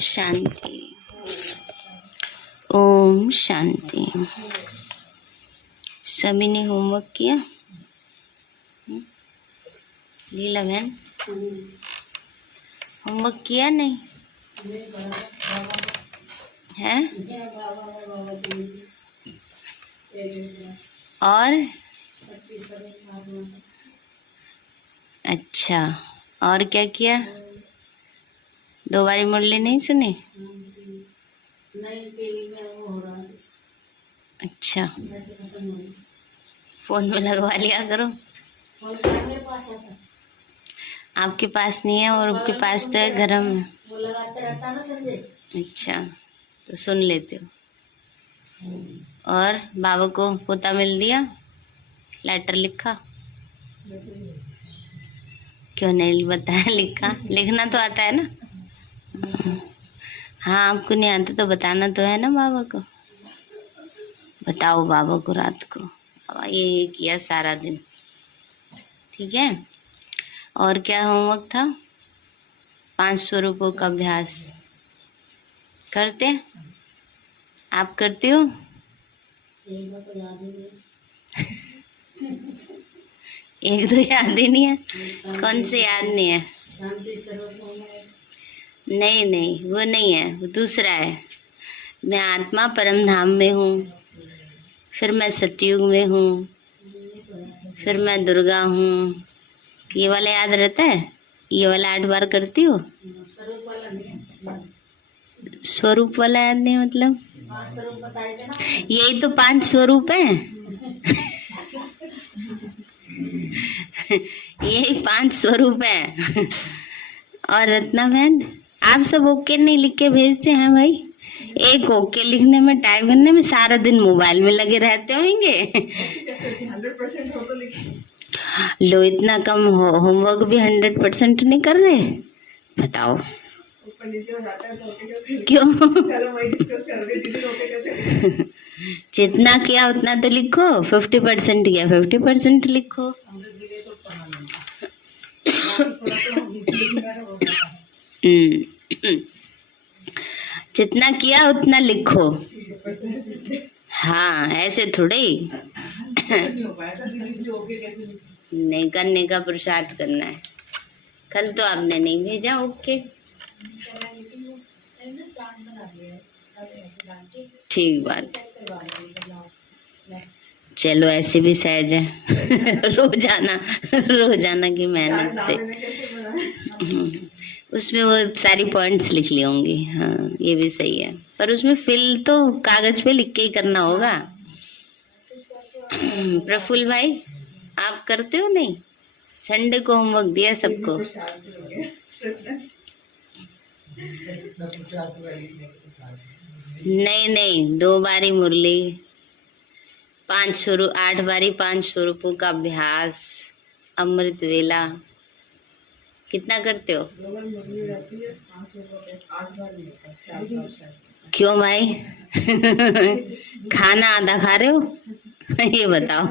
शांति। ओम शांति। सभी ने होमवर्क किया? लीला बहन होमवर्क किया नहीं है? और अच्छा, और क्या किया? दो बारी मुरली नहीं सुनी? अच्छा, फोन में लगवा लिया करो। आपके पास नहीं है और आपके पास तो है घर में। अच्छा, तो सुन लेते हो। और बाबा को पोता मिल दिया? लेटर लिखा? क्यों नहीं बताया? लिखा? लिखना तो आता है ना? हाँ, आपको नहीं आता तो बताना तो है ना बाबा को। बताओ बाबा को रात को, बाबा ये किया सारा दिन। ठीक है। और क्या होमवर्क था? 5 स्वरूपों का अभ्यास करते हैं? आप करते हो? एक दो याद ही नहीं है। कौन से याद नहीं है? नहीं नहीं, वो नहीं है, वो दूसरा है। मैं आत्मा परम धाम में हूँ, फिर मैं सतयुग में हूँ, फिर मैं दुर्गा हूँ। ये वाला याद रहता है? ये वाला 8 बार करती हो? स्वरूप वाला याद नहीं? मतलब यही तो 5 स्वरूप है। यही 5 स्वरूप है। और रत्ना बहन, आप सब ओके नहीं लिख के भेजते हैं भाई? एक ओके लिखने में, टाइप करने में सारा दिन मोबाइल में लगे रहते होंगे। लो, इतना कम होमवर्क भी 100% नहीं कर रहे? बताओ क्यों? जितना किया उतना तो लिखो। 50% किया 50% लिखो। जितना किया उतना लिखो। हाँ, ऐसे थोड़े ही। नहीं, करने का पुरुषार्थ करना है। कल तो आपने नहीं भेजा ओके। ठीक बात। चलो, ऐसे भी सहज है। रोजाना की मेहनत से। उसमें वो सारी पॉइंट्स लिख ली होंगी। हाँ, ये भी सही है, पर उसमें फिल तो कागज पे लिख के ही करना होगा। प्रफुल्ल भाई, आप करते हो? नहीं, संडे को होमवर्क दिया सबको। नहीं नहीं, 2 बारी मुरली, 5 स्वरूप, 8 बारी 5 स्वरूपों का अभ्यास, अमृत वेला। कितना करते हो? क्यों भाई? खाना आधा खा रहे हो? ये बताओ।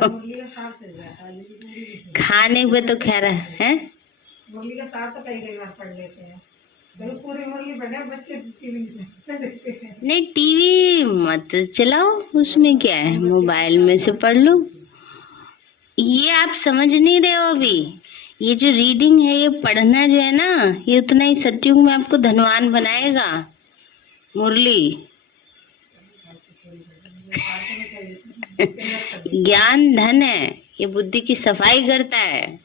खाने पे तो खैर है। मुरली का साथ तो कई बार पढ़ लेते हैं। पूरी मुरली पढ़े बच्चे नहीं, टीवी मत चलाओ, उसमें क्या है, मोबाइल में से पढ़ लो। ये आप समझ नहीं रहे हो अभी। ये जो रीडिंग है, ये पढ़ना जो है ना, ये उतना ही सतयुग में आपको धनवान बनाएगा। मुरली ज्ञान धन है, ये बुद्धि की सफाई करता है।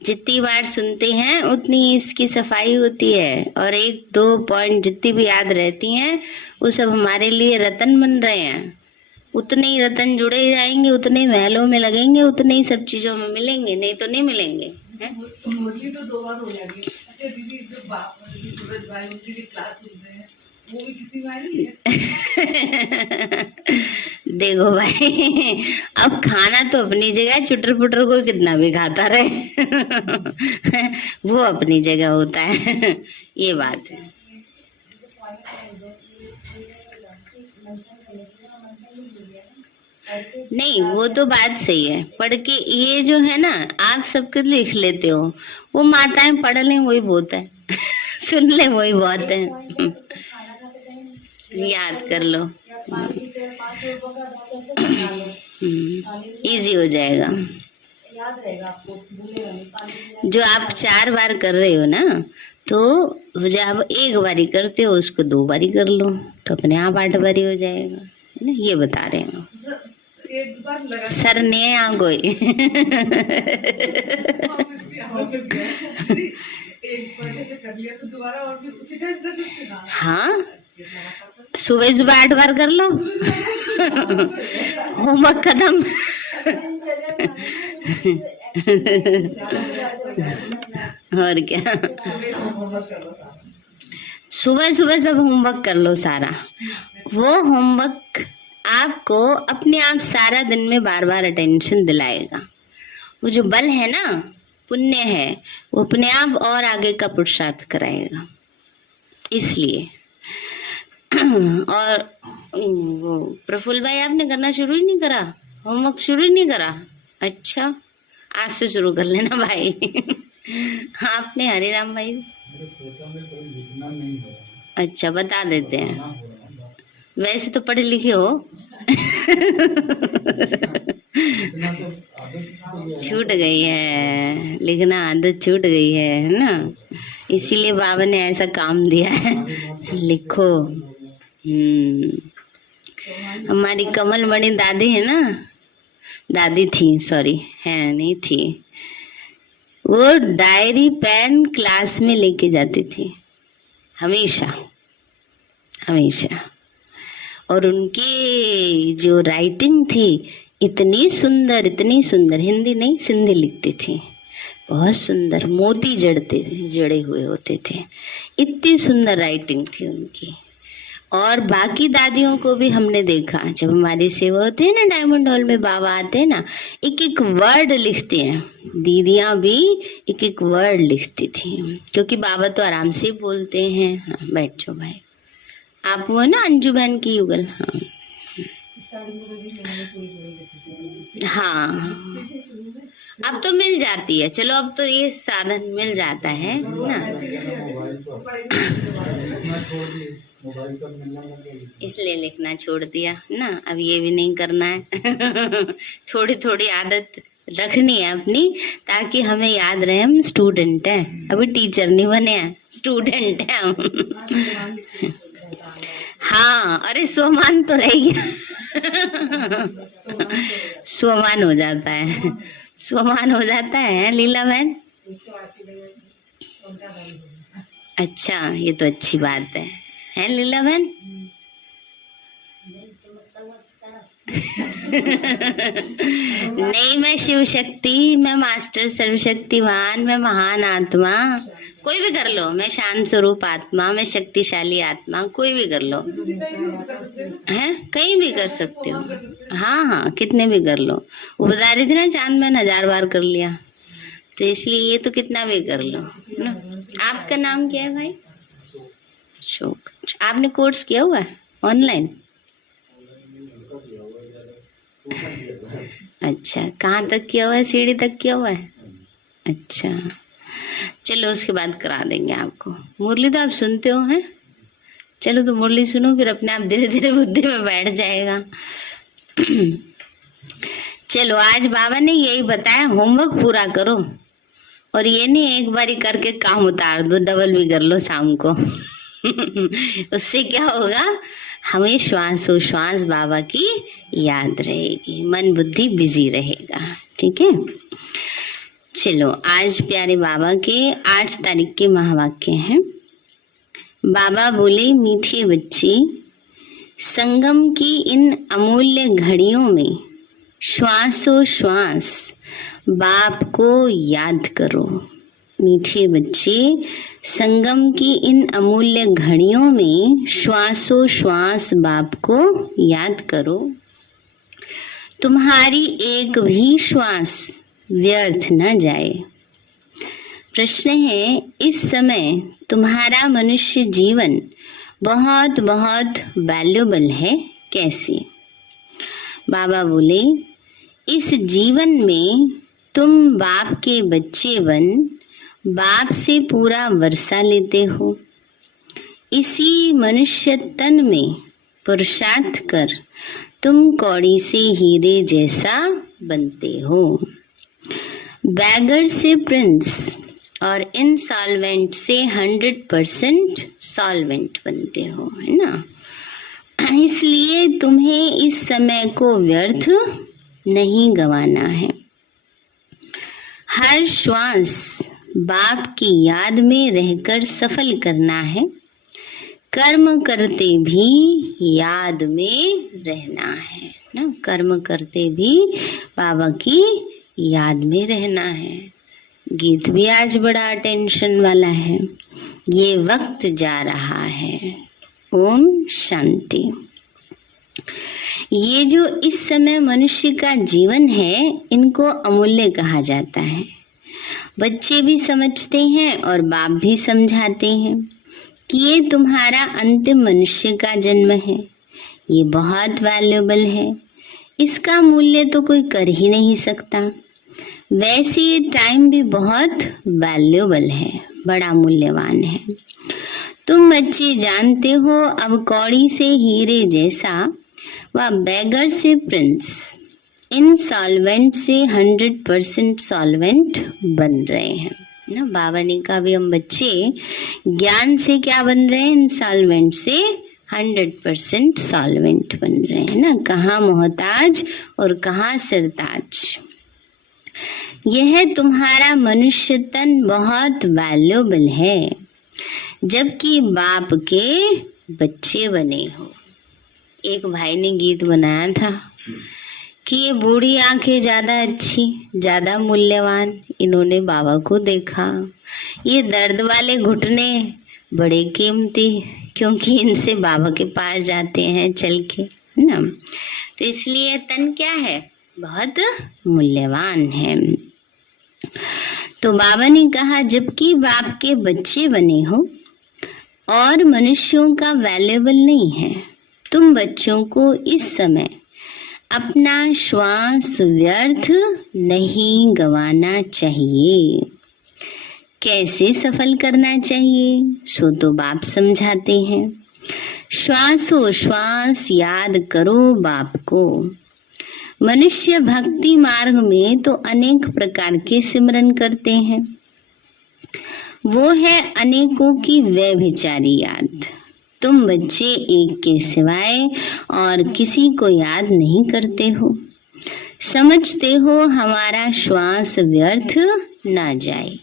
जितनी बार सुनते हैं उतनी इसकी सफाई होती है, और 1-2 पॉइंट जितनी भी याद रहती हैं वो सब हमारे लिए रतन बन रहे हैं। उतने ही रतन जुड़े जाएंगे, उतने ही महलों में लगेंगे, उतने ही सब चीजों में मिलेंगे, नहीं तो नहीं मिलेंगे। मुरली तो 2 बार हो जाएगी। अच्छा दीदी, जो सूरज भाई उनकी भी क्लास सुनते हैं, वो भी किसी बार नहीं है। देखो भाई, अब खाना तो अपनी जगह, चुटर पुटर को कितना भी खाता रहे। वो अपनी जगह होता है। ये बात है। नहीं, वो तो बात सही है। पढ़ के ये जो है ना, आप सबके लिख लेते हो, वो माताएं पढ़ लें वही बहुत है। सुन ले वही बहुत है। याद कर लो, इजी हो जाएगा। जो आप 4 बार कर रहे हो ना, तो जब एक बारी करते हो उसको 2 बारी कर लो तो अपने आप 8 बारी हो जाएगा, है ना। ये बता रहे हैं सर ने आगोई। हाँ, सुबह सुबह 8 बार कर लो। होमवर्क खत्म। और क्या, सुबह सुबह सब होमवर्क कर लो सारा। वो होमवर्क आपको अपने आप सारा दिन में बार बार अटेंशन दिलाएगा। वो जो बल है ना, पुण्य है, वो अपने आप और आगे का पुरुषार्थ कराएगा। इसलिए और वो प्रफुल्ल भाई, आपने करना शुरू ही नहीं करा, होमवर्क शुरू ही नहीं करा? अच्छा, आज से शुरू कर लेना भाई। आपने हरिराम भाई? अच्छा, बता देते हैं। वैसे तो पढ़े लिखे हो। छूट गई है लिखना, आदत छूट गई है ना, इसीलिए बाबा ने ऐसा काम दिया है, लिखो। हमारी कमल मणि दादी है ना, दादी थी, सॉरी है नहीं थी, वो डायरी पेन क्लास में लेके जाती थी हमेशा हमेशा। और उनकी जो राइटिंग थी इतनी सुंदर, हिंदी नहीं सिंधी लिखती थी, बहुत सुंदर, मोती जड़े हुए होते थे, इतनी सुंदर राइटिंग थी उनकी। और बाकी दादियों को भी हमने देखा, जब हमारी सेवा होती है ना, डायमंड हॉल में बाबा आते हैं ना, एक एक वर्ड लिखते हैं, दीदियां भी एक एक वर्ड लिखती थी, क्योंकि बाबा तो आराम से बोलते हैं। हाँ, बैठ जाओ भाई, आप वो ना अंजू बहन की युगल। हाँ, अब तो मिल जाती है, चलो अब तो ये साधन मिल जाता है ना, इसलिए लिखना छोड़ दिया ना, अब ये भी नहीं करना है। थोड़ी थोड़ी आदत रखनी है अपनी, ताकि हमें याद रहे हम स्टूडेंट हैं, अभी टीचर नहीं बने हैं, स्टूडेंट हैं हम। हाँ, अरे स्वमान तो रह गया। स्वमान हो जाता है, स्वमान हो जाता है लीला बहन। अच्छा, ये तो अच्छी बात है लीला बहन। नहीं, मैं शिव शक्ति, मैं मास्टर सर्वशक्तिवान, मैं महान आत्मा, कोई भी कर लो, मैं शांत स्वरूप आत्मा, मैं शक्तिशाली आत्मा, कोई भी कर लो, है कहीं भी कर सकते हो। हाँ हाँ, कितने भी कर लो। वो बता रही थी ना, चांद मैंने 1000 बार कर लिया, तो इसलिए ये तो कितना भी कर लो ना। आपका नाम क्या है भाई? अशोक। आपने कोर्स किया हुआ है ऑनलाइन? अच्छा, कहाँ तक किया हुआ है? सीढ़ी तक किया हुआ है? अच्छा, चलो उसके बाद करा देंगे आपको। मुरली तो आप सुनते हो हैं? चलो तो मुरली सुनो, फिर अपने आप धीरे धीरे बुद्धि में बैठ जाएगा। चलो, आज बाबा ने यही बताया, होमवर्क पूरा करो, और ये नहीं एक बारी करके काम उतार दो, डबल भी कर लो शाम को। उससे क्या होगा, हमें श्वासोश्वास बाबा की याद रहेगी, मन बुद्धि बिजी रहेगा। ठीक है, चलो आज प्यारे बाबा के 8 तारीख के महावाक्य हैं। बाबा बोले, मीठे बच्चे, संगम की इन अमूल्य घड़ियों में श्वासोश्वास बाप को याद करो। मीठे बच्चे, संगम की इन अमूल्य घड़ियों में श्वासोश्वास बाप को याद करो। तुम्हारी एक भी श्वास व्यर्थ न जाए। प्रश्न है, इस समय तुम्हारा मनुष्य जीवन बहुत बहुत वैल्यूएबल है, कैसे? बाबा बोले, इस जीवन में तुम बाप के बच्चे बन बाप से पूरा वर्षा लेते हो। इसी मनुष्य तन में पुरुषार्थ कर तुम कौड़ी से हीरे जैसा बनते हो। बैगर से प्रिंस और इंसॉल्वेंट से 100% सॉल्वेंट बनते हो, है ना। इसलिए तुम्हें इस समय को व्यर्थ नहीं गंवाना है। हर श्वास बाप की याद में रहकर सफल करना है। कर्म करते भी याद में रहना है ना, कर्म करते भी बाबा की याद में रहना है। गीत भी आज बड़ा टेंशन वाला है। ये वक्त जा रहा है। ओम शांति। ये जो इस समय मनुष्य का जीवन है, इनको अमूल्य कहा जाता है। बच्चे भी समझते हैं और बाप भी समझाते हैं कि ये तुम्हारा अंतिम मनुष्य का जन्म है। ये बहुत वैल्यूएबल है, इसका मूल्य तो कोई कर ही नहीं सकता। वैसे ये टाइम भी बहुत वैल्यूएबल है, बड़ा मूल्यवान है। तुम बच्चे जानते हो अब कौड़ी से हीरे जैसा व बैगर से प्रिंस, इनसॉल्वेंट से 100% सॉल्वेंट बन रहे हैं ना। बाबा ने कहा भी हम बच्चे ज्ञान से क्या बन रहे हैं, इनसॉल्वेंट से 100% सॉल्वेंट बन रहे हैं ना। कहाँ मोहताज और कहाँ सरताज। यह तुम्हारा मनुष्य तन बहुत वैल्यूएबल है, जबकि बाप के बच्चे बने हो। एक भाई ने गीत बनाया था कि ये बूढ़ी आंखें ज्यादा अच्छी, ज्यादा मूल्यवान। इन्होंने बाबा को देखा। ये दर्द वाले घुटने बड़े कीमती, क्योंकि इनसे बाबा के पास जाते हैं चल के, है ना। तो इसलिए तन क्या है, बहुत मूल्यवान है। तो बाबा ने कहा जबकि बाप के बच्चे बने हो और मनुष्यों का वैल्यूएबल नहीं है, तुम बच्चों को इस समय अपना श्वास व्यर्थ नहीं गंवाना चाहिए। कैसे सफल करना चाहिए सो तो बाप समझाते हैं। श्वासों श्वास याद करो बाप को। मनुष्य भक्ति मार्ग में तो अनेक प्रकार के सिमरन करते हैं, वो है अनेकों की व्यभिचारी याद। तुम बच्चे एक के सिवाय और किसी को याद नहीं करते हो। समझते हो हमारा श्वास व्यर्थ ना जाए।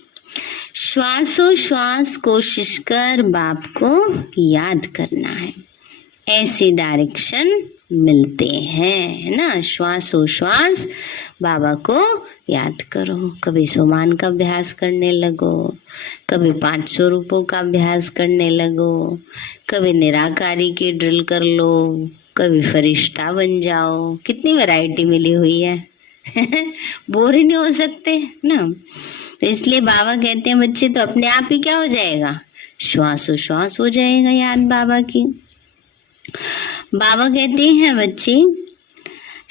श्वासों श्वास कोशिश कर बाप को याद करना है। ऐसे डायरेक्शन मिलते हैं, है ना। श्वासों श्वास बाबा को याद करो। कभी सोमान का अभ्यास करने लगो, कभी 500 रूपों का अभ्यास करने लगो, कभी निराकारी की ड्रिल कर लो, कभी फरिश्ता बन जाओ। कितनी वैरायटी मिली हुई है बोर ही नहीं हो सकते ना। तो इसलिए बाबा कहते हैं बच्चे तो अपने आप ही क्या हो जाएगा, श्वासों श्वास हो जाएगा याद बाबा की। बाबा कहते हैं बच्चे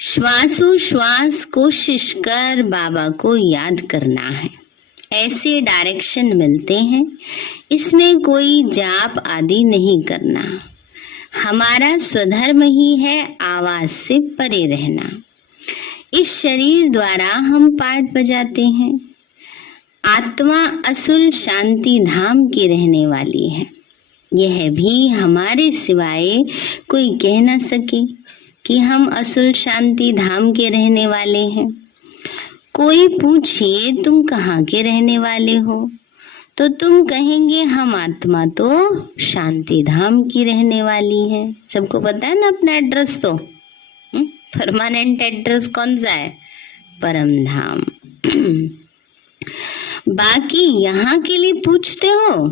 श्वासों श्वास कोशिश कर बाबा को याद करना है। ऐसे डायरेक्शन मिलते हैं, इसमें कोई जाप आदि नहीं करना। हमारा स्वधर्म ही है आवाज से परे रहना। इस शरीर द्वारा हम पाठ बजाते हैं। आत्मा असुल शांति धाम की रहने वाली है। यह भी हमारे सिवाय कोई कह न सके कि हम असुल शांति धाम के रहने वाले हैं। कोई पूछे तुम कहाँ के रहने वाले हो, तो तुम कहेंगे हम आत्मा तो शांति धाम की रहने वाली है। सबको पता है ना अपना एड्रेस तो, परमानेंट एड्रेस कौन सा है, परम धाम। बाकी यहाँ के लिए पूछते हो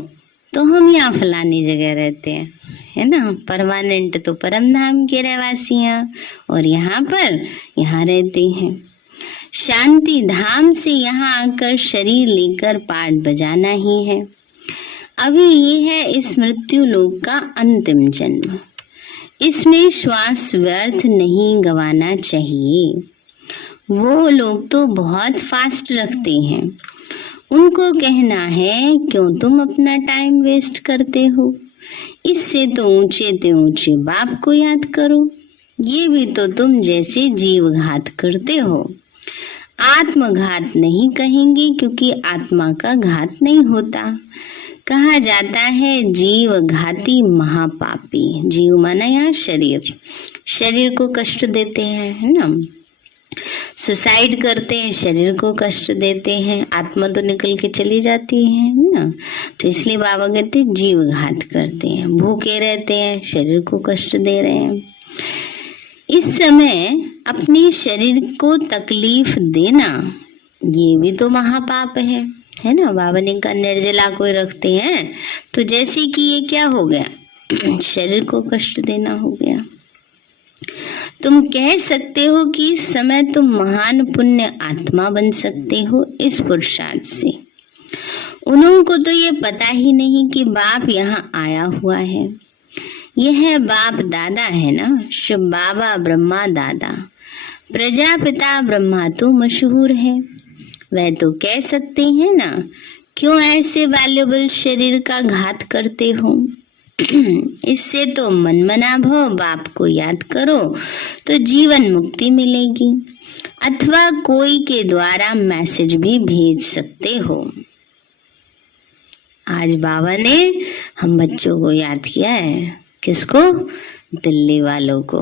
तो हम यहाँ फलानी जगह रहते हैं, है ना। परमानेंट तो परम धाम के रहवासी हैं और यहाँ पर यहाँ रहते हैं। शांति धाम से यहाँ आकर शरीर लेकर पाठ बजाना ही है। अभी ये है इस मृत्यु लोक का अंतिम जन्म। इसमें श्वास व्यर्थ नहीं गंवाना चाहिए। वो लोग तो बहुत फास्ट रखते हैं, उनको कहना है क्यों तुम अपना टाइम वेस्ट करते हो। इससे तो ऊंचे ते ऊंचे बाप को याद करो, ये भी तो तुम जैसे जीव घात करते हो। आत्मघात नहीं कहेंगे क्योंकि आत्मा का घात नहीं होता। कहा जाता है जीव घाती महापापी। जीव माना यहाँ शरीर, शरीर को कष्ट देते हैं, है ना। सुसाइड करते हैं, शरीर को कष्ट देते हैं, आत्मा तो निकल के चली जाती है ना। तो इसलिए बाबा कहते हैं जीव घात करते हैं। भूखे रहते हैं, शरीर को कष्ट दे रहे हैं। इस समय अपने शरीर को तकलीफ देना ये भी तो महापाप है ना। बाबा ने कहा निर्जला कोई रखते हैं तो जैसे कि ये क्या हो गया, शरीर को कष्ट देना हो गया। तुम कह सकते हो कि इस समय तुम महान पुण्य आत्मा बन सकते हो इस पुरुषार्थ से। उन्हों को तो ये पता ही नहीं कि बाप यहाँ आया हुआ है। यह बाप दादा है ना, शिव बाबा ब्रह्मा दादा। प्रजापिता ब्रह्मा तो मशहूर है, वह तो कह सकते हैं ना, क्यों ऐसे वैल्यूएबल शरीर का घात करते हो। इससे तो मनमना भव, बाप को याद करो तो जीवन मुक्ति मिलेगी। अथवा कोई के द्वारा मैसेज भी भेज सकते हो। आज बाबा ने हम बच्चों को याद किया है। किसको? दिल्ली वालों को।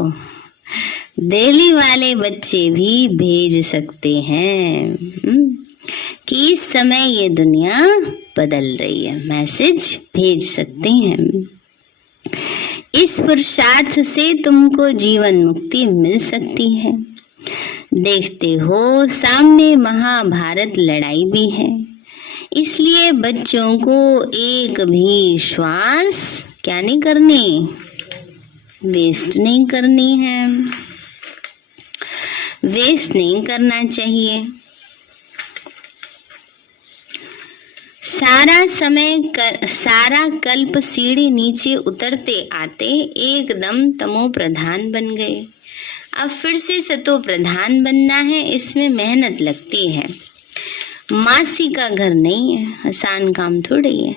दिल्ली वाले बच्चे भी भेज सकते हैं कि इस समय ये दुनिया बदल रही है, मैसेज भेज सकते हैं। इस पुरुषार्थ से तुमको जीवन मुक्ति मिल सकती है। देखते हो सामने महाभारत लड़ाई भी है, इसलिए बच्चों को एक भी श्वास क्या नहीं करनी, वेस्ट नहीं करनी है, वेस्ट नहीं करना चाहिए। सारा कल्प सीढ़ी नीचे उतरते आते एकदम तमो प्रधान बन गए। अब फिर से सतो प्रधान बनना है, इसमें मेहनत लगती है। मासी का घर नहीं है, आसान काम थोड़ी है।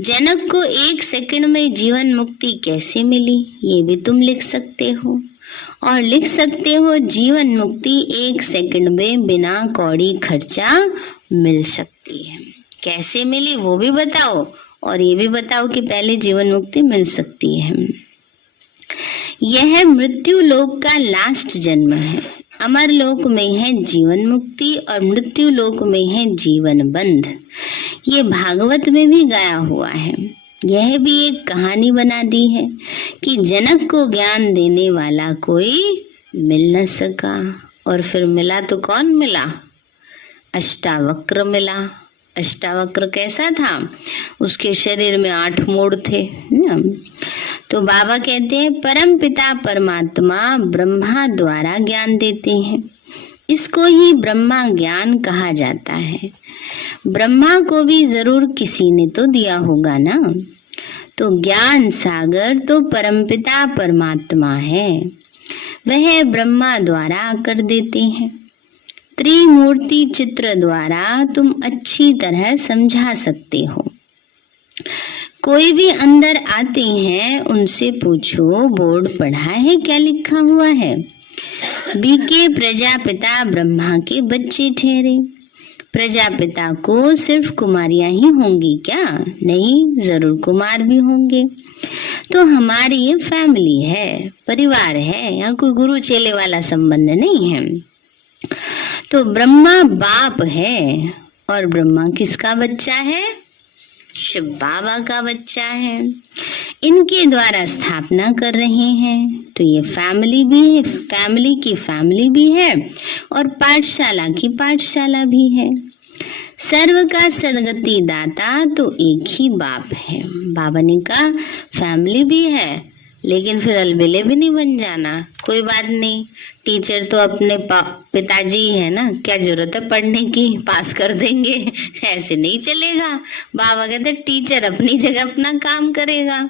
जनक को 1 सेकंड में जीवन मुक्ति कैसे मिली, ये भी तुम लिख सकते हो। और लिख सकते हो जीवन मुक्ति 1 सेकंड में बिना कौड़ी खर्चा मिल सकती है। कैसे मिली वो भी बताओ, और ये भी बताओ कि पहले जीवन मुक्ति मिल सकती है। यह मृत्यु लोक का लास्ट जन्म है। अमर लोक में है जीवन मुक्ति और मृत्यु लोक में है जीवन बंध। ये भागवत में भी गाया हुआ है। यह भी एक कहानी बना दी है कि जनक को ज्ञान देने वाला कोई मिल न सका, और फिर मिला तो कौन मिला? अष्टावक्र मिला। अष्टावक्र कैसा था? उसके शरीर में 8 मोड़ थे ना। तो बाबा कहते हैं परम पिता परमात्मा ब्रह्मा द्वारा ज्ञान देते हैं, इसको ही ब्रह्मा ज्ञान कहा जाता है। ब्रह्मा को भी जरूर किसी ने तो दिया होगा ना। तो ज्ञान सागर तो परमपिता परमात्मा है, वह ब्रह्मा द्वारा कर देते हैं। त्रिमूर्ति चित्र द्वारा तुम अच्छी तरह समझा सकते हो। कोई भी अंदर आते हैं उनसे पूछो बोर्ड पढ़ा है, क्या लिखा हुआ है? बीके प्रजापिता ब्रह्मा के बच्चे ठहरे। प्रजापिता को सिर्फ कुमारियां ही होंगी क्या? नहीं, जरूर कुमार भी होंगे। तो हमारी ये फैमिली है, परिवार है, यहाँ कोई गुरु चेले वाला संबंध नहीं है। तो ब्रह्मा बाप है, और ब्रह्मा किसका बच्चा है? शिव बाबा का बच्चा है। इनके द्वारा स्थापना कर रहे हैं। तो ये फैमिली भी है, फैमिली की फैमिली भी है, और पाठशाला की पाठशाला भी है। सर्व का सदगति दाता तो एक ही बाप है। बाबा ने कहा फैमिली भी है, लेकिन फिर अलबेले भी नहीं बन जाना। कोई बात नहीं, टीचर तो अपने पिताजी है ना, क्या जरूरत है पढ़ने की, पास कर देंगे। ऐसे नहीं चलेगा। बाबा कहते टीचर अपनी जगह अपना काम करेगा,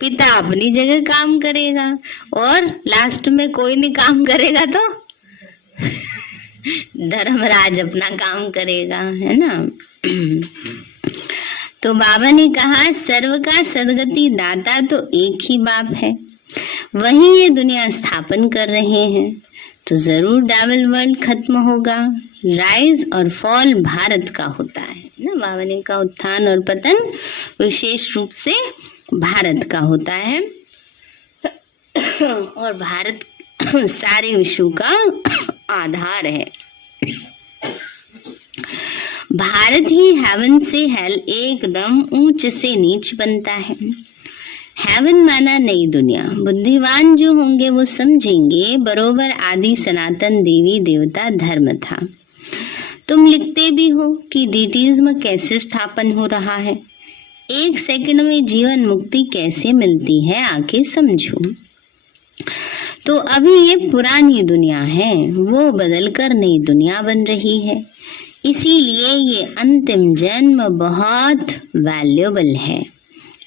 पिता अपनी जगह काम करेगा, और लास्ट में कोई नहीं काम करेगा तो धर्मराज अपना काम करेगा, है ना। तो बाबा ने कहा सर्व का सदगति दाता तो एक ही बाप है, वही ये दुनिया स्थापन कर रहे हैं, तो जरूर डबल वर्ल्ड खत्म होगा। राइज और फॉल भारत का होता है ना, बाबा ने कहा उत्थान और पतन विशेष रूप से भारत का होता है और भारत सारे विश्व का आधार है। भारत ही हेवन से हेल एकदम ऊंच से नीच बनता है। हेवन माना नई दुनिया। बुद्धिवान जो होंगे वो समझेंगे बरोबर आदि सनातन देवी देवता धर्म था। तुम लिखते भी हो कि डिटीज्म कैसे स्थापन हो रहा है, 1 सेकंड में जीवन मुक्ति कैसे मिलती है, आके समझो। तो अभी ये पुरानी दुनिया है, वो बदलकर नई दुनिया बन रही है, इसीलिए ये अंतिम जन्म बहुत वैल्यूएबल है,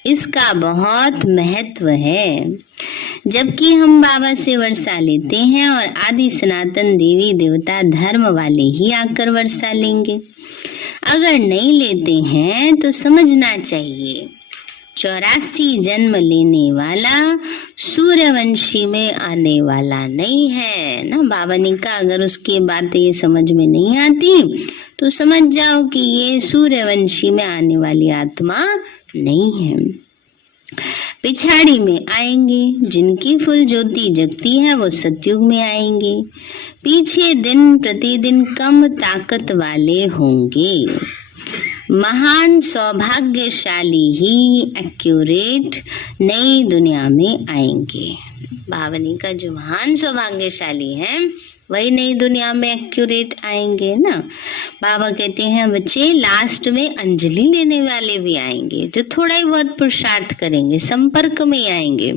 इसका बहुत महत्व है। जबकि हम बाबा से वर्षा लेते हैं और आदि सनातन देवी देवता धर्म वाले ही आकर वर्षा लेंगे। अगर नहीं लेते हैं तो समझना चाहिए 84 जन्म लेने वाला सूर्यवंशी में आने वाला नहीं है ना। बाबा ने कहा अगर उसकी बातें ये समझ में नहीं आती तो समझ जाओ कि ये सूर्यवंशी में आने वाली आत्मा नहीं है। पिछाड़ी में आएंगे, जिनकी फुल ज्योति जगती है वो सतयुग में आएंगे। पीछे दिन प्रतिदिन कम ताकत वाले होंगे। महान सौभाग्यशाली ही एक्यूरेट नई दुनिया में आएंगे। बावनी का जो महान सौभाग्यशाली है वही नई दुनिया में एक्यूरेट आएंगे ना। बाबा कहते हैं बच्चे लास्ट में अंजलि लेने वाले भी आएंगे, जो थोड़ा ही बहुत पुरुषार्थ करेंगे, संपर्क में आएंगे,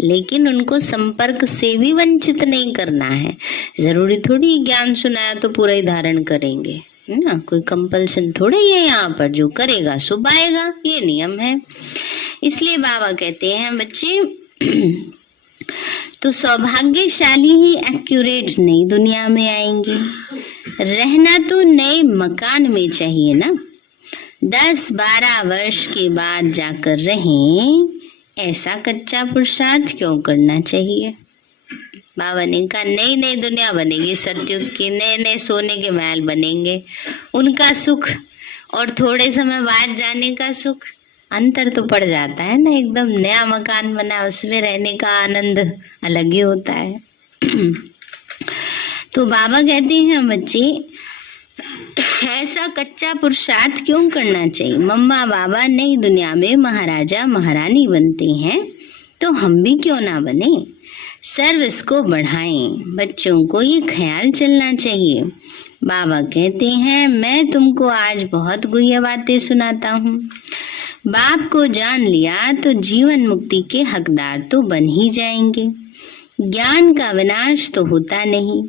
लेकिन उनको संपर्क से भी वंचित नहीं करना है। जरूरी थोड़ी ज्ञान सुनाया तो पूरा ही धारण करेंगे ना, कोई कंपल्सन थोड़ा ही है यहाँ पर, जो करेगा सो पाएगा, ये नियम है। इसलिए बाबा कहते हैं बच्चे तो सौभाग्यशाली ही एक्यूरेट नई दुनिया में आएंगे। रहना तो नए मकान में चाहिए ना, 10-12 वर्ष के बाद जाकर रहें, ऐसा कच्चा पुरुषार्थ क्यों करना चाहिए। बाबा ने कहा नई नई दुनिया बनेगी, सतयुग की नए नए सोने के महल बनेंगे, उनका सुख और थोड़े समय बाद जाने का सुख अंतर तो पड़ जाता है ना। एकदम नया मकान बना उसमें रहने का आनंद अलग ही होता है। तो बाबा कहते हैं बच्चे ऐसा कच्चा पुरुषार्थ क्यों करना चाहिए। मम्मा बाबा नई दुनिया में महाराजा महारानी बनते हैं तो हम भी क्यों ना बने। सर्विस को बढ़ाएं, बच्चों को ये ख्याल चलना चाहिए। बाबा कहते हैं मैं तुमको आज बहुत गुह्य बातें सुनाता हूँ। बाप को जान लिया तो जीवन मुक्ति के हकदार तो बन ही जाएंगे। ज्ञान का विनाश तो होता नहीं।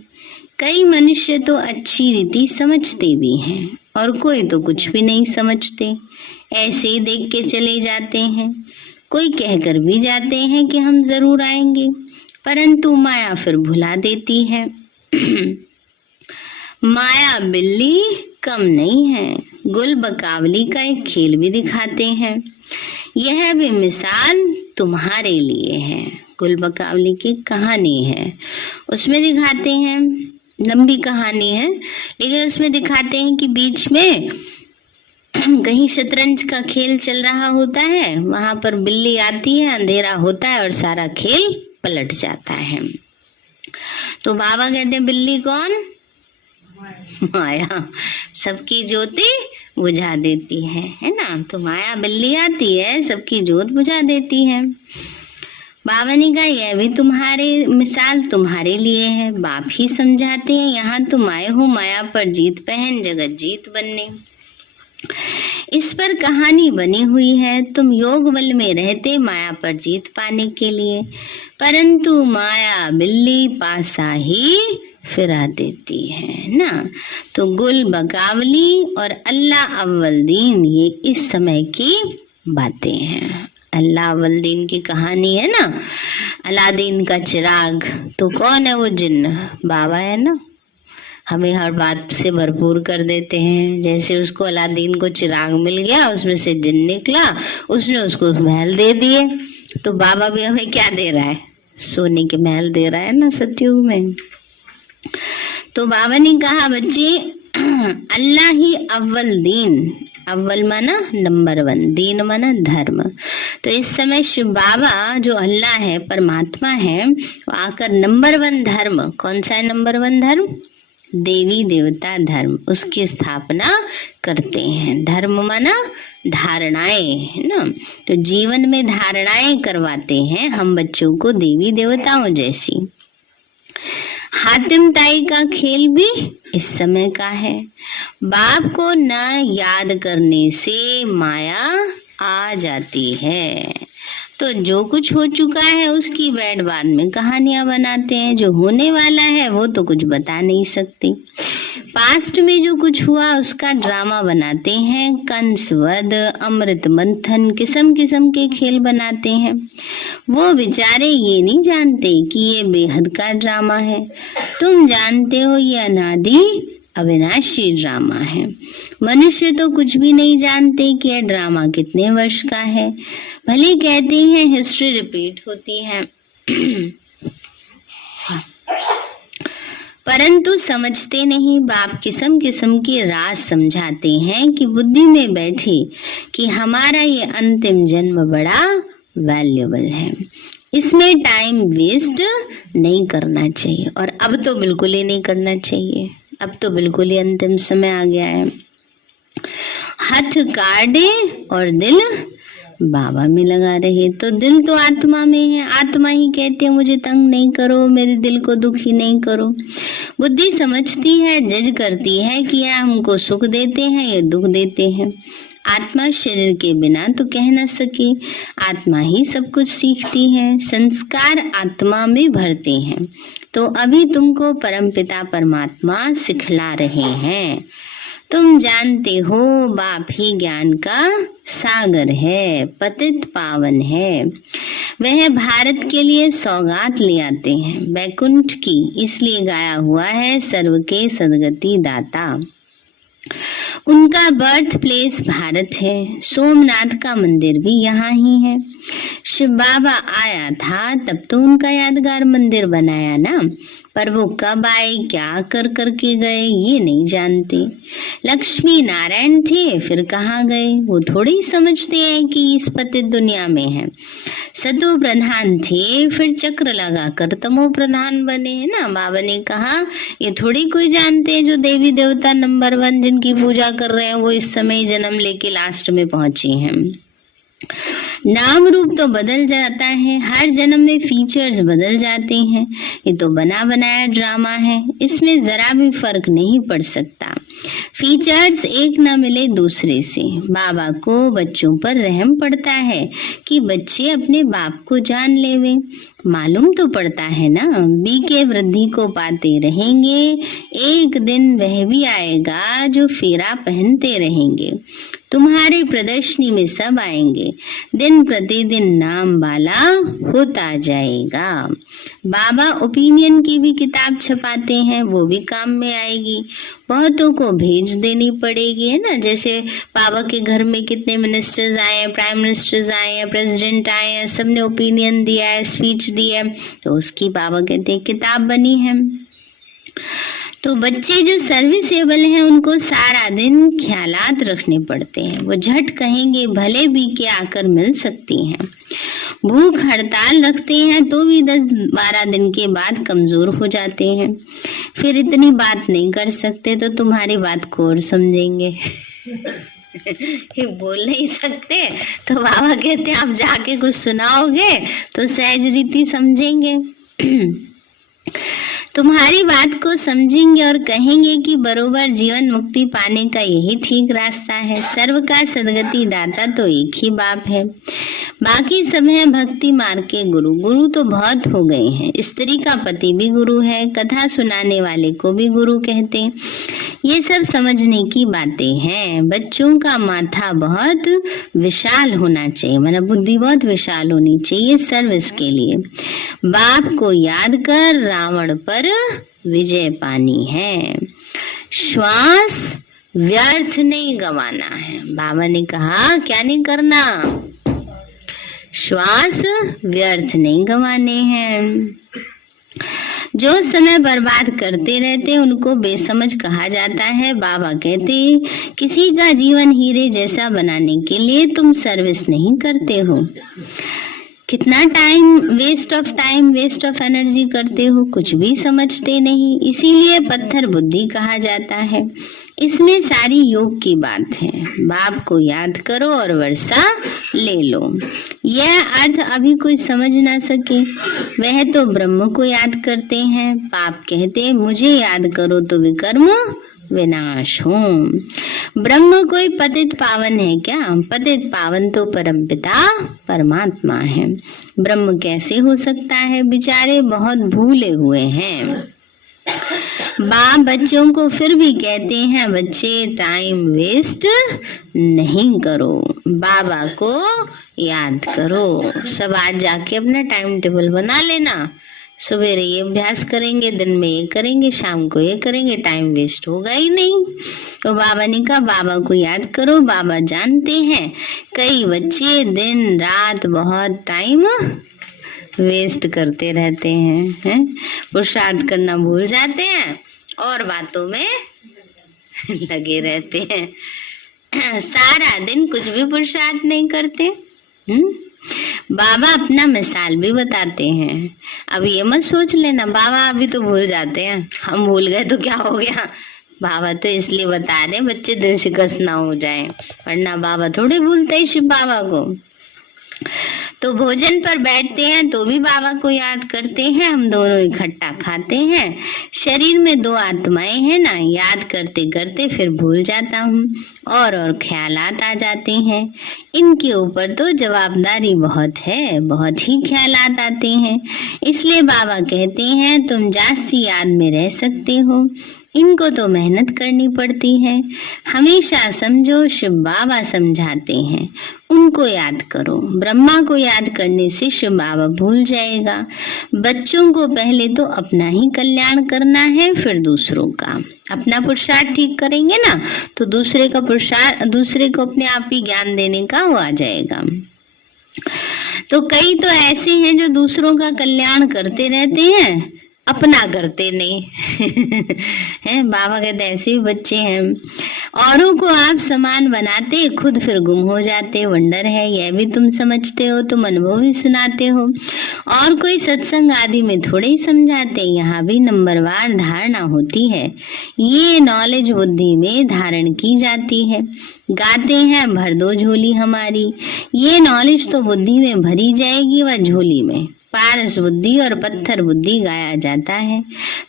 कई मनुष्य तो अच्छी रीति समझते भी हैं और कोई तो कुछ भी नहीं समझते, ऐसे ही देख के चले जाते हैं। कोई कहकर भी जाते हैं कि हम जरूर आएंगे, परंतु माया फिर भुला देती है। माया बिल्ली कम नहीं है, गुल बकावली का एक खेल भी दिखाते हैं। यह भी मिसाल तुम्हारे लिए है। गुल बकावली की कहानी है, उसमें दिखाते हैं, लंबी कहानी है, लेकिन उसमें दिखाते हैं कि बीच में कहीं शतरंज का खेल चल रहा होता है, वहां पर बिल्ली आती है, अंधेरा होता है और सारा खेल पलट जाता है। तो बाबा कहते हैं बिल्ली कौन? माया सबकी ज्योति बुझा देती है ना। तो माया बिल्ली आती है, सबकी ज्योत बुझा देती है। बाबा ने कहा यह भी तुम्हारे मिसाल तुम्हारे लिए है। बाप ही समझाते हैं यहाँ तुम आए हो माया पर जीत पहन जगत जीत बनने। इस पर कहानी बनी हुई है। तुम योग बल में रहते माया पर जीत पाने के लिए, परंतु माया बिल्ली पासा ही फिरा देती है ना। तो गुल बकावली और अल्लाह अव्वल दीन ये इस समय की बातें हैं। अल्लाह अव्वल दीन की कहानी है ना, अलादीन का चिराग। तो कौन है वो जिन्न? बाबा है ना। हमें हर बात से भरपूर कर देते हैं। जैसे उसको अलादीन को चिराग मिल गया, उसमें से जिन निकला, उसने उसको महल दे दिए। तो बाबा भी हमें क्या दे रहा है? सोने के महल दे रहा है ना सतयुग में। तो बाबा ने कहा बच्चे, अल्लाह ही अव्वल दीन, अव्वल माना नंबर 1, दीन माना धर्म। तो इस समय शिव बाबा जो अल्लाह है, परमात्मा है, वो आकर नंबर 1 धर्म, कौन सा है नंबर 1 धर्म? देवी देवता धर्म, उसकी स्थापना करते हैं। धर्म माना धारणाएं, है ना। तो जीवन में धारणाएं करवाते हैं हम बच्चों को देवी देवताओं जैसी। हातिम ताई का खेल भी इस समय का है। बाप को न याद करने से माया आ जाती है। तो जो कुछ हो चुका है उसकी बैठ बाद में कहानियां बनाते हैं, जो होने वाला है वो तो कुछ बता नहीं सकते। पास्ट में जो कुछ हुआ उसका ड्रामा बनाते हैं, कंसवध, अमृत मंथन, किस्म किस्म के खेल बनाते हैं। वो बेचारे ये नहीं जानते कि ये बेहद का ड्रामा है। तुम जानते हो ये अनादि अविनाशी ड्रामा है। मनुष्य तो कुछ भी नहीं जानते कि यह ड्रामा कितने वर्ष का है। भले कहते हैं हिस्ट्री रिपीट होती है, परंतु समझते नहीं। बाप किस्म किस्म के राज समझाते हैं कि बुद्धि में बैठे कि हमारा ये अंतिम जन्म बड़ा वैल्यूएबल है, इसमें टाइम वेस्ट नहीं करना चाहिए। और अब तो बिल्कुल ही नहीं करना चाहिए, अब तो बिल्कुल ही अंतिम समय आ गया है। हाथ काटे और दिल बाबा में लगा रहे। तो दिल तो आत्मा में है, आत्मा ही कहती है मुझे तंग नहीं करो, मेरे दिल को दुखी नहीं करो। बुद्धि समझती है, जज करती है कि यह हमको सुख देते हैं या दुख देते हैं। आत्मा शरीर के बिना तो कह न सके, आत्मा ही सब कुछ सीखती है। संस्कार आत्मा में भरते हैं। तो अभी तुमको परमपिता परमात्मा सिखला रहे हैं। तुम जानते हो बाप ही ज्ञान का सागर है, पतित पावन है। वह भारत के लिए सौगात ले आते हैं वैकुंठ की, इसलिए गाया हुआ है सर्व के सदगति दाता। उनका बर्थ प्लेस भारत है। सोमनाथ का मंदिर भी यहाँ ही है। शिव बाबा आया था तब तो उनका यादगार मंदिर बनाया ना, पर वो कब आए, क्या कर करके गए ये नहीं जानते। लक्ष्मी नारायण थे, फिर कहाँ गए, वो थोड़ी ही समझते हैं कि इस पतित दुनिया में है। सतो प्रधान थे, फिर चक्र लगाकर तमो प्रधान बने, है ना। बाबा ने कहा ये थोड़ी कोई जानते हैं जो देवी देवता नंबर 1 जिनकी पूजा कर रहे हैं वो इस समय जन्म लेके लास्ट में पहुंचे हैं। नाम रूप तो बदल जाता है, हर जन्म में फीचर्स बदल जाते हैं। ये तो बना बनाया ड्रामा है, इसमें जरा भी फर्क नहीं पड़ सकता। फीचर्स एक न मिले दूसरे से। बाबा को बच्चों पर रहम पड़ता है कि बच्चे अपने बाप को जान लेवे। मालूम तो पड़ता है ना, बी के वृद्धि को पाते रहेंगे, एक दिन वह भी आएगा जो फेरा पहनते रहेंगे। तुम्हारे प्रदर्शनी में सब आएंगे, दिन प्रतिदिन नाम वाला होता जाएगा। बाबा ओपिनियन की भी किताब छपाते हैं, वो भी काम में आएगी। बहुतों को भेज देनी पड़ेगी, है ना। जैसे बाबा के घर में कितने मिनिस्टर्स आए हैं, प्राइम मिनिस्टर्स आए हैं, प्रेसिडेंट आए हैं, सबने ओपिनियन दिया है, स्पीच दी है, तो उसकी बाबा कहते हैं किताब बनी है। तो बच्चे जो सर्विसेबल हैं उनको सारा दिन ख्यालात रखने पड़ते हैं। वो झट कहेंगे भले भी के आकर मिल सकती हैं। भूख हड़ताल रखते हैं तो भी 10-12 दिन के बाद कमजोर हो जाते हैं। फिर इतनी बात नहीं कर सकते तो तुम्हारी बात को और समझेंगे। बोल नहीं सकते तो बाबा कहते हैं आप जाके कुछ सुनाओगे तो सहज रीति समझेंगे। तुम्हारी बात को समझेंगे और कहेंगे कि बरोबर जीवन मुक्ति पाने का यही ठीक रास्ता है। सर्व का सदगति दाता तो एक ही बाप है, बाकी सब है भक्ति मार्ग के गुरु। गुरु तो बहुत हो गए हैं, स्त्री का पति भी गुरु है, कथा सुनाने वाले को भी गुरु कहते हैं। ये सब समझने की बातें हैं। बच्चों का माथा बहुत विशाल होना चाहिए, मतलब बुद्धि बहुत विशाल होनी चाहिए सर्विस के लिए। बाप को याद कर रावण पर विजय पानी है। श्वास व्यर्थ नहीं गंवाना है। बाबा ने कहा क्या नहीं करना, श्वास व्यर्थ नहीं गंवाने हैं। जो समय बर्बाद करते रहते उनको बेसमझ कहा जाता है। बाबा कहते किसी का जीवन हीरे जैसा बनाने के लिए तुम सर्विस नहीं करते हो। कितना टाइम, वेस्ट ऑफ एनर्जी करते हो, कुछ भी समझते नहीं, इसीलिए पत्थर बुद्धि कहा जाता है। इसमें सारी योग की बात है। बाप को याद करो और वर्षा ले लो। यह अर्थ अभी कोई समझ ना सके, वह तो ब्रह्म को याद करते हैं। पाप कहते मुझे याद करो तो विकर्म विनाश हो। ब्रह्म कोई पतित पावन है क्या? पतित पावन तो परमपिता परमात्मा है। ब्रह्म कैसे हो सकता है? बेचारे बहुत भूले हुए हैं। बाप बच्चों को फिर भी कहते हैं बच्चे टाइम वेस्ट नहीं करो, बाबा को याद करो। सब आज जाके अपना टाइम टेबल बना लेना, सवेरे ये अभ्यास करेंगे, दिन में ये करेंगे, शाम को ये करेंगे, टाइम वेस्ट होगा ही नहीं। तो बाबा ने कहा बाबा को याद करो। बाबा जानते हैं कई बच्चे दिन रात बहुत टाइम वेस्ट करते रहते हैं, पुरुषार्थ करना भूल जाते हैं और बातों में लगे रहते हैं। सारा दिन कुछ भी पुरुषार्थ नहीं करते। बाबा अपना मिसाल भी बताते हैं। अब ये मत सोच लेना बाबा अभी तो भूल जाते हैं, हम भूल गए तो क्या हो गया। बाबा तो इसलिए बता रहे बच्चे दिन शिकस्त ना हो जाए, वरना बाबा थोड़े भूलते हैं शिव बाबा को। तो भोजन पर बैठते हैं तो भी बाबा को याद करते हैं, हम दोनों इकट्ठा खाते हैं। शरीर में दो आत्माएं हैं ना, याद करते करते फिर भूल जाता हूँ और ख्यालात आ जाते हैं। इनके ऊपर तो जवाबदारी बहुत है, बहुत ही ख्यालात आते हैं। इसलिए बाबा कहते हैं तुम जास्ती याद में रह सकते हो, इनको तो मेहनत करनी पड़ती है। हमेशा समझो शिव बाबा समझाते हैं, उनको याद करो। ब्रह्मा को याद करने से शिव बाबा भूल जाएगा। बच्चों को पहले तो अपना ही कल्याण करना है, फिर दूसरों का। अपना पुरुषार्थ ठीक करेंगे ना तो दूसरे को अपने आप ही ज्ञान देने का वो आ जाएगा। तो कई तो ऐसे हैं जो दूसरों का कल्याण करते रहते हैं, अपना करते नहीं हैं। बाबा कहते ऐसे भी बच्चे हैं। औरों को आप समान बनाते, खुद फिर गुम हो जाते। वंडर है, यह भी तुम समझते हो, तुम अनुभव भी सुनाते हो। और कोई सत्संग आदि में थोड़े ही समझाते, यहाँ भी नंबरवार धारणा होती है। ये नॉलेज बुद्धि में धारण की जाती है। गाते हैं भर दो झोली हमारी, ये नॉलेज तो बुद्धि में भरी जाएगी व झोली में पारस बुद्धि और पत्थर बुद्धि गाया जाता है।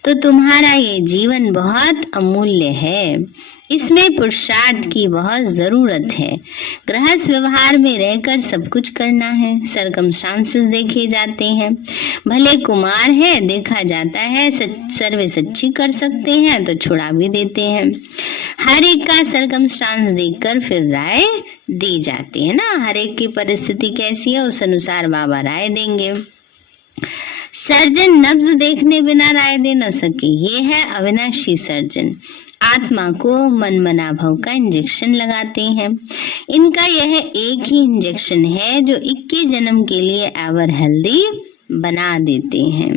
तो तुम्हारा ये जीवन बहुत अमूल्य है, इसमें पुरुषार्थ की बहुत जरूरत है। गृहस्थ व्यवहार में रहकर सब कुछ करना है। सर्कमस्टांसेस देखे जाते हैं, भले कुमार है देखा जाता है, सर्वे सच्ची कर सकते हैं तो छुड़ा भी देते हैं। हर एक का सर्कमस्टांस देखकर फिर राय दी जाती है ना, हर एक की परिस्थिति कैसी है उस अनुसार बाबा राय देंगे। सर्जन नब्ज देखने बिना राय दे न सके, ये है अविनाशी सर्जन। आत्मा को मन मना भव का इंजेक्शन लगाते हैं। इनका यह एक ही इंजेक्शन है जो 21 जन्म के लिए एवर हेल्दी बना देते हैं।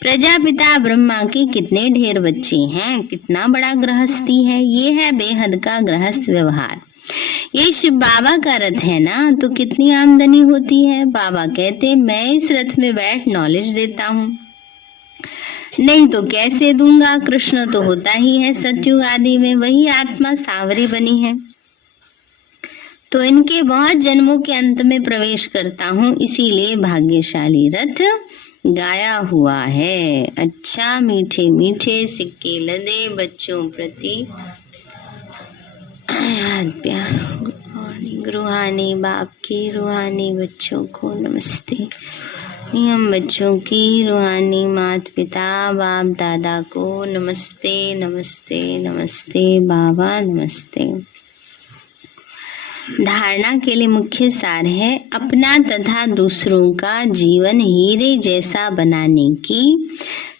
प्रजापिता ब्रह्मा के कितने ढेर बच्चे हैं, कितना बड़ा गृहस्थी है। ये है बेहद का गृहस्थ व्यवहार। ये शिव बाबा का रथ है ना, तो कितनी आमदनी होती है। बाबा कहते मैं इस रथ में बैठ नॉलेज देता हूँ, नहीं तो कैसे दूंगा। कृष्ण तो होता ही है सतयुग आदि में, वही आत्मा सांवरी बनी है, तो इनके बहुत जन्मों के अंत में प्रवेश करता हूँ, इसीलिए भाग्यशाली रथ गाया हुआ है। अच्छा मीठे मीठे सिक्के लदे बच्चों प्रति प्यार। Good morning. रूहानी बाप की रूहानी बच्चों को नमस्ते। नियम बच्चों की रूहानी माता पिता बाप दादा को नमस्ते नमस्ते नमस्ते बाबा नमस्ते। धारणा के लिए मुख्य सार है अपना तथा दूसरों का जीवन हीरे जैसा बनाने की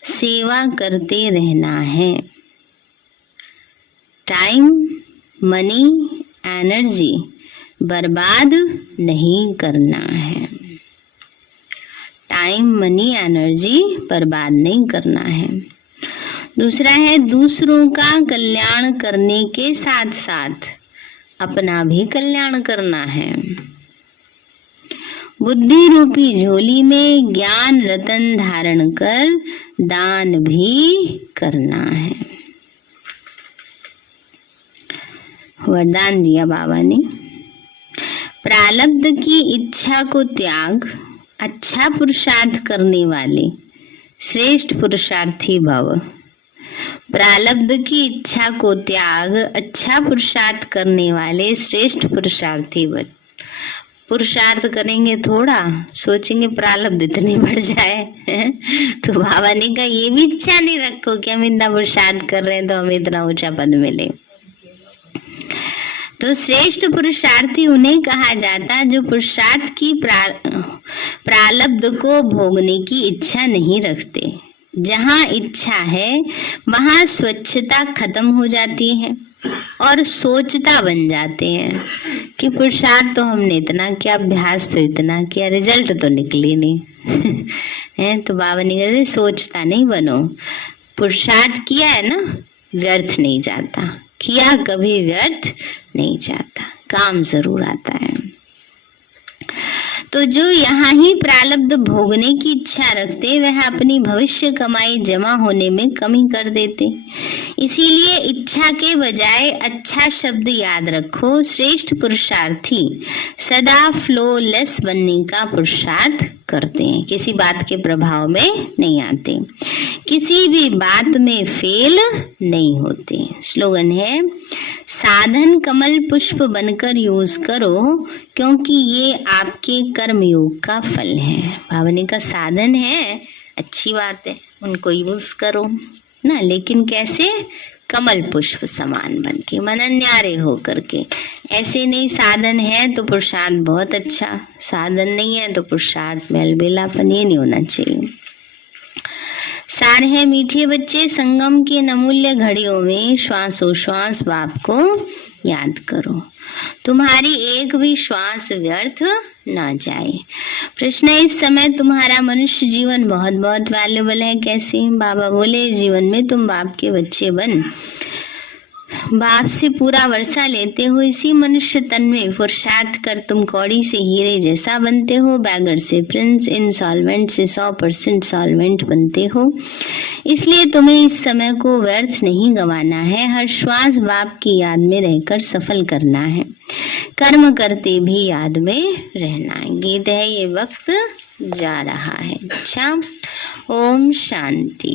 सेवा करते रहना है। टाइम, मनी, एनर्जी बर्बाद नहीं करना है। टाइम, मनी, एनर्जी बर्बाद नहीं करना है। दूसरा है दूसरों का कल्याण करने के साथ साथ अपना भी कल्याण करना है। बुद्धि रूपी झोली में ज्ञान रतन धारण कर दान भी करना है। वरदान दिया बाबा ने, प्रारब्ध की इच्छा को त्याग, अच्छा पुरुषार्थ करने वाले श्रेष्ठ पुरुषार्थी भव। प्रारब्ध की इच्छा को त्याग, अच्छा पुरुषार्थ करने वाले श्रेष्ठ पुरुषार्थी भव। पुरुषार्थ करेंगे थोड़ा, सोचेंगे प्रारब्ध इतनी बढ़ जाए तो बाबा ने कहा ये भी इच्छा नहीं रखो कि हम इतना पुरुषार्थ कर रहे हैं तो हमें इतना ऊंचा पद मिले। तो श्रेष्ठ पुरुषार्थी उन्हें कहा जाता जो पुरुषार्थ की प्रारब्ध को भोगने की इच्छा नहीं रखते। जहाँ इच्छा है वहाँ स्वच्छता खत्म हो जाती है और सोचता बन जाते हैं कि पुरुषार्थ तो हमने इतना किया, अभ्यास तो इतना किया, रिजल्ट तो निकली नहीं है। तो बाबा ने कहा सोचता नहीं बनो, पुरुषार्थ किया है ना, व्यर्थ नहीं जाता, किया कभी व्यर्थ नहीं जाता, काम जरूर आता है। तो जो यहाँ ही प्रारब्ध भोगने की इच्छा रखते वह अपनी भविष्य कमाई जमा होने में कमी कर देते। इसीलिए इच्छा के बजाय अच्छा शब्द याद रखो। श्रेष्ठ पुरुषार्थी सदा फ्लोलेस बनने का पुरुषार्थ करते हैं, किसी बात के प्रभाव में नहीं आते, किसी भी बात में फेल नहीं होते। स्लोगन है, साधन कमल पुष्प बनकर यूज करो क्योंकि ये आपके कर्म योग का फल है। भावने का साधन है, अच्छी बात है, उनको यूज करो ना, लेकिन कैसे? कमल पुष्प समान बन के, मन न्यारे हो करके। ऐसे नहीं साधन है तो पुरुषार्थ बहुत अच्छा, साधन नहीं है तो पुरुषार्थ में अलबेलापन, ये नहीं होना चाहिए। सार है मीठे बच्चे, संगम के अमूल्य घड़ियों में श्वासोश्वास बाप को याद करो, तुम्हारी एक भी श्वास व्यर्थ ना जाए। प्रश्न है, इस समय तुम्हारा मनुष्य जीवन बहुत बहुत वैल्यूबल है, कैसे? बाबा बोले जीवन में तुम बाप के बच्चे बन बाप से पूरा वर्षा लेते हो, इसी मनुष्य तन में पुरुषार्थ कर तुम कौड़ी से हीरे जैसा बनते हो, बैगर से प्रिंस, इंसॉल्वेंट से 100% सॉल्वेंट बनते हो। इसलिए तुम्हें इस समय को व्यर्थ नहीं गंवाना है, हर श्वास बाप की याद में रहकर सफल करना है, कर्म करते भी याद में रहना है। गीत है, ये वक्त जा रहा है। अच्छा, ओम शांति।